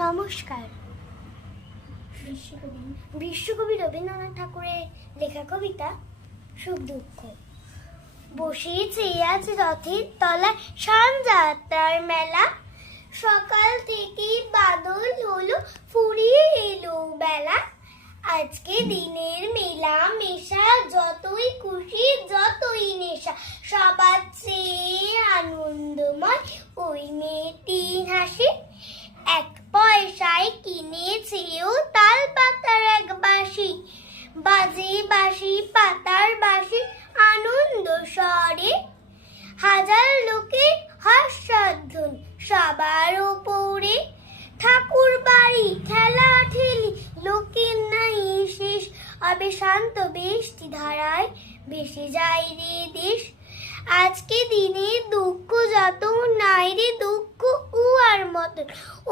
নমস্কার। বিশ্বকবি রবীন্দ্রনাথ ঠাকুরের লেখা কবিতা সুখ দুঃখ। বসেছে আজ রথের তলায় সানযাত্রার মেলা, সকাল থেকেই বাদল হলো ফুরিয়ে এলো বেলা। আজকে দিনের মেলা মেশা, যতই খুশি যতই নেশা, সবার চেয়ে আনন্দময় ওই মেয়েটির হাসি। এক পয়সায় কিনেছেও তাল পাতার এক বাঁশি, বাজে বাঁশি পাতার বাঁশি আনন্দ স্বরে। হাজার লোকের হর্ষধ্বনি সবার ওপরে, ঠাকুর বাড়ি খেলা ঠেলি লোকের নাই শেষ, অবে শান্ত বৃষ্টি ধারায় ভেসে যায় রে দেশ। আজকে দিনে দুঃখ যত নাই রে দুঃখ উয়ার মতন,